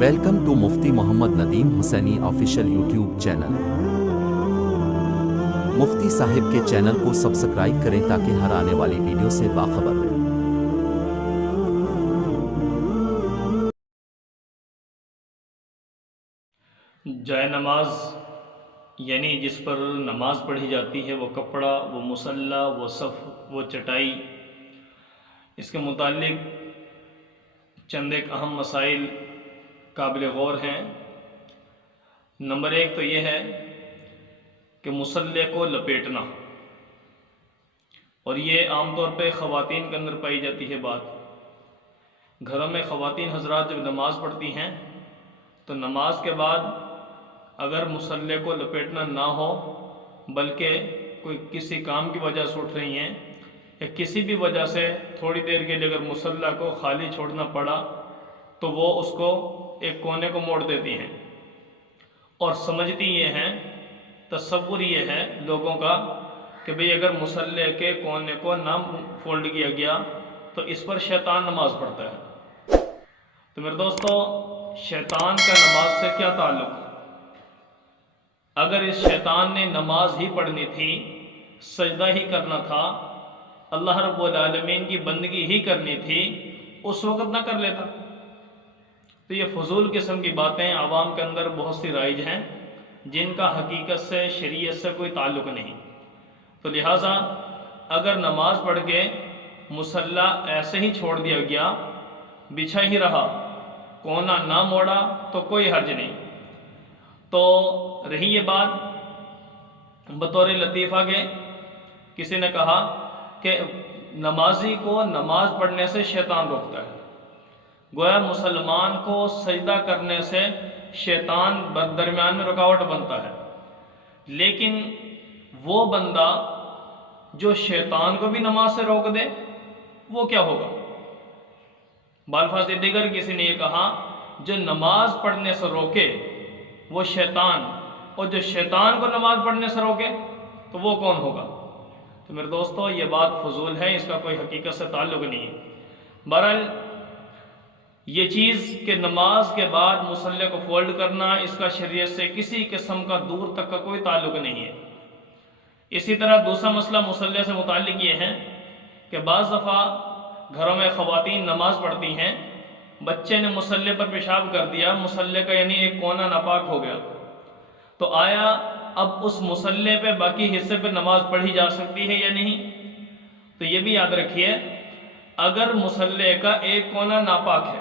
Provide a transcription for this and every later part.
Welcome to Mufti Muhammad Nadeem Hussaini official YouTube channel. Mufti صاحب کے channel کو سبسکرائب کریں تاکہ ہر آنے والی ویڈیو سے باخبر رہیں۔ جائے نماز یعنی جس پر نماز پڑھی جاتی ہے، وہ کپڑا، وہ مصلی، وہ صف، وہ چٹائی، اس کے متعلق چند ایک اہم مسائل قابل غور ہیں۔ نمبر ایک تو یہ ہے کہ مصلی کو لپیٹنا، اور یہ عام طور پہ خواتین کے اندر پائی جاتی ہے بات۔ گھروں میں خواتین حضرات جب نماز پڑھتی ہیں تو نماز کے بعد اگر مصلی کو لپیٹنا نہ ہو، بلکہ کوئی کسی کام کی وجہ سے اٹھ رہی ہیں یا کسی بھی وجہ سے تھوڑی دیر کے لیے اگر مصلی کو خالی چھوڑنا پڑا تو وہ اس کو ایک کونے کو موڑ دیتی ہیں، اور سمجھتی یہ ہیں، تصور یہ ہے لوگوں کا کہ بھئی اگر مصلی کے کونے کو نہ فولڈ کیا گیا تو اس پر شیطان نماز پڑھتا ہے۔ تو میرے دوستو، شیطان کا نماز سے کیا تعلق؟ اگر اس شیطان نے نماز ہی پڑھنی تھی، سجدہ ہی کرنا تھا، اللہ رب العالمین کی بندگی ہی کرنی تھی، اس وقت نہ کر لیتا؟ تو یہ فضول قسم کی باتیں عوام کے اندر بہت سی رائج ہیں جن کا حقیقت سے، شریعت سے کوئی تعلق نہیں۔ تو لہٰذا اگر نماز پڑھ کے مصلی ایسے ہی چھوڑ دیا گیا، بچھا ہی رہا، کونا نہ موڑا تو کوئی حرج نہیں۔ تو رہی یہ بات بطور لطیفہ کے، کسی نے کہا کہ نمازی کو نماز پڑھنے سے شیطان روکتا ہے، گویا مسلمان کو سجدہ کرنے سے شیطان درمیان میں رکاوٹ بنتا ہے۔ لیکن وہ بندہ جو شیطان کو بھی نماز سے روک دے، وہ کیا ہوگا؟ بالفاظ دیگر کسی نے یہ کہا، جو نماز پڑھنے سے روکے وہ شیطان، اور جو شیطان کو نماز پڑھنے سے روکے تو وہ کون ہوگا؟ تو میرے دوستو، یہ بات فضول ہے، اس کا کوئی حقیقت سے تعلق نہیں ہے۔ بہرحال یہ چیز کہ نماز کے بعد مصلی کو فولڈ کرنا، اس کا شریعت سے کسی قسم کا دور تک کا کوئی تعلق نہیں ہے۔ اسی طرح دوسرا مسئلہ مصلی سے متعلق یہ ہے کہ بعض دفعہ گھروں میں خواتین نماز پڑھتی ہیں، بچے نے مصلی پر پیشاب کر دیا، مصلی کا یعنی ایک کونا ناپاک ہو گیا، تو آیا اب اس مصلی پہ باقی حصے پہ نماز پڑھی جا سکتی ہے یا نہیں؟ تو یہ بھی یاد رکھیے، اگر مصلی کا ایک کونا ناپاک ہے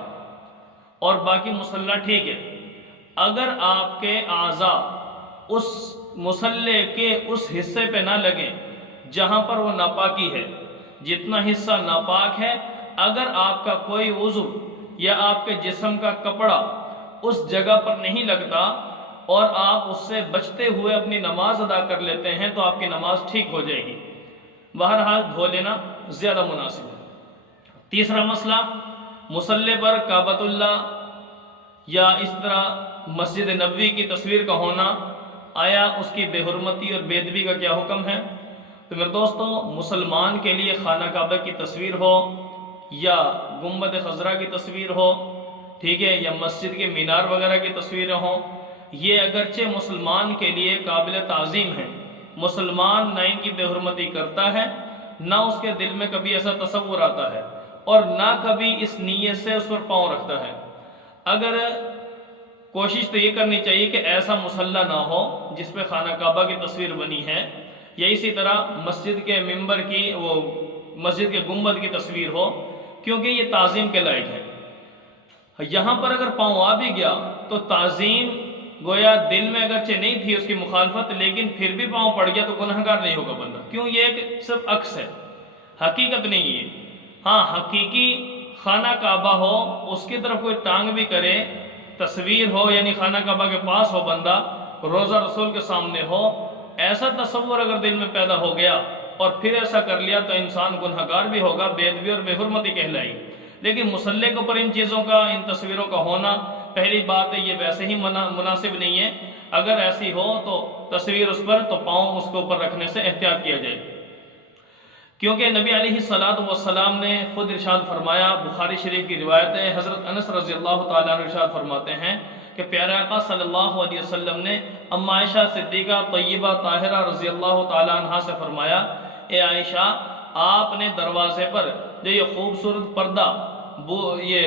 اور باقی مصلی ٹھیک ہے، اگر آپ کے اعضاء اس مصلی کے اس حصے پہ نہ لگیں جہاں پر وہ ناپاکی ہے، جتنا حصہ ناپاک ہے، اگر آپ کا کوئی عضو یا آپ کے جسم کا کپڑا اس جگہ پر نہیں لگتا اور آپ اس سے بچتے ہوئے اپنی نماز ادا کر لیتے ہیں تو آپ کی نماز ٹھیک ہو جائے گی۔ بہرحال دھو لینا زیادہ مناسب ہے۔ تیسرا مسئلہ، مصلی پر کعبۃ اللہ یا اس طرح مسجد نبوی کی تصویر کا ہونا، آیا اس کی بے حرمتی اور بے ادبی کا کیا حکم ہے؟ تو میرے دوستو، مسلمان کے لیے خانہ کعبہ کی تصویر ہو یا گنبد خضرا کی تصویر ہو، ٹھیک ہے، یا مسجد کے مینار وغیرہ کی تصویریں ہوں، یہ اگرچہ مسلمان کے لیے قابل تعظیم ہے، مسلمان نہ ان کی بے حرمتی کرتا ہے، نہ اس کے دل میں کبھی ایسا تصور آتا ہے، اور نہ کبھی اس نیت سے اس پر پاؤں رکھتا ہے۔ اگر کوشش تو یہ کرنی چاہیے کہ ایسا مصلی نہ ہو جس پہ خانہ کعبہ کی تصویر بنی ہے، یا اسی طرح مسجد کے ممبر کی، وہ مسجد کے گنبد کی تصویر ہو، کیونکہ یہ تعظیم کے لائق ہے۔ یہاں پر اگر پاؤں آ بھی گیا تو تعظیم گویا دل میں اگرچہ نہیں تھی اس کی مخالفت، لیکن پھر بھی پاؤں پڑ گیا تو گنہگار نہیں ہوگا بندہ، کیوں؟ یہ ایک صرف عکس ہے، حقیقت نہیں ہے۔ ہاں، حقیقی خانہ کعبہ ہو، اس کی طرف کوئی ٹانگ بھی کرے، تصویر ہو یعنی خانہ کعبہ کے پاس ہو بندہ، روضہ رسول کے سامنے ہو، ایسا تصور اگر دل میں پیدا ہو گیا اور پھر ایسا کر لیا تو انسان گنہگار بھی ہوگا، بے ادبی اور بے حرمتی کہلائے گی۔ لیکن مصلی کے اوپر ان چیزوں کا، ان تصویروں کا ہونا، پہلی بات ہے یہ ویسے ہی مناسب نہیں ہے۔ اگر ایسی ہو تو تصویر اس پر، تو پاؤں اس کے اوپر رکھنے سے احتیاط کیا جائے۔ کیونکہ نبی علیہ الصلوۃ والسلام نے خود ارشاد فرمایا، بخاری شریف کی روایت ہے، حضرت انس رضی اللہ تعالیٰ عنہ ارشاد فرماتے ہیں کہ پیارے آقا صلی اللہ علیہ وسلم نے ام عائشہ صدیقہ طیبہ طاہرہ رضی اللہ تعالیٰ عنہ سے فرمایا، اے عائشہ، آپ نے دروازے پر جو یہ خوبصورت پردہ، یہ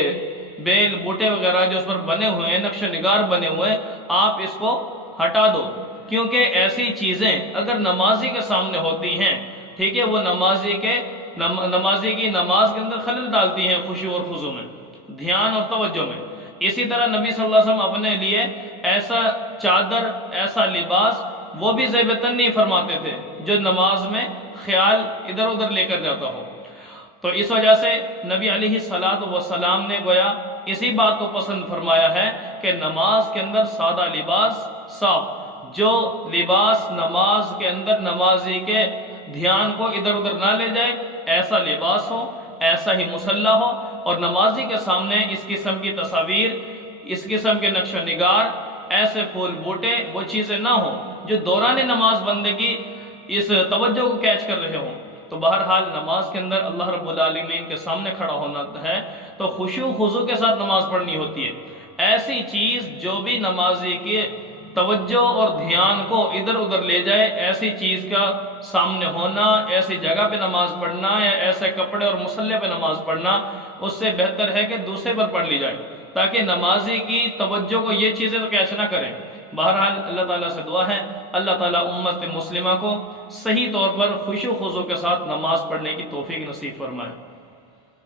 بیل بوٹے وغیرہ جو اس پر بنے ہوئے ہیں، نقش نگار بنے ہوئے، آپ اس کو ہٹا دو، کیونکہ ایسی چیزیں اگر نمازی کے سامنے ہوتی ہیں، ٹھیک ہے، وہ نمازی کی نماز کے اندر خلل ڈالتی ہیں، خشوع اور خضوع میں، دھیان اور توجہ میں۔ اسی طرح نبی صلی اللہ علیہ وسلم اپنے لیے ایسا چادر، ایسا لباس وہ بھی زیبتن نہیں فرماتے تھے جو نماز میں خیال ادھر ادھر لے کر جاتا ہو۔ تو اس وجہ سے نبی علیہ الصلوۃ والسلام نے گویا اسی بات کو پسند فرمایا ہے کہ نماز کے اندر سادہ لباس، صاف، جو لباس نماز کے اندر نمازی کے دھیان کو ادھر ادھر نہ لے جائے، ایسا لباس ہو، ایسا ہی مصلی ہو، اور نمازی کے سامنے اس قسم کی تصاویر، اس قسم کے نقش و نگار، ایسے پھول بوٹے، وہ چیزیں نہ ہوں جو دوران نماز بندگی اس توجہ کو کیچ کر رہے ہوں۔ تو بہرحال نماز کے اندر اللہ رب العالمین کے سامنے کھڑا ہونا ہے تو خشوع خضوع کے ساتھ نماز پڑھنی ہوتی ہے۔ ایسی چیز جو بھی نمازی کے توجہ اور دھیان کو ادھر ادھر لے جائے، ایسی چیز کا سامنے ہونا، ایسی جگہ پہ نماز پڑھنا یا ایسے کپڑے اور مصلی پہ نماز پڑھنا، اس سے بہتر ہے کہ دوسرے پر پڑھ لی جائے تاکہ نمازی کی توجہ کو یہ چیزیں تو کیچ نہ کریں۔ بہرحال اللہ تعالیٰ سے دعا ہے اللہ تعالیٰ امت مسلمہ کو صحیح طور پر خشوع خضوع کے ساتھ نماز پڑھنے کی توفیق نصیب فرمائے۔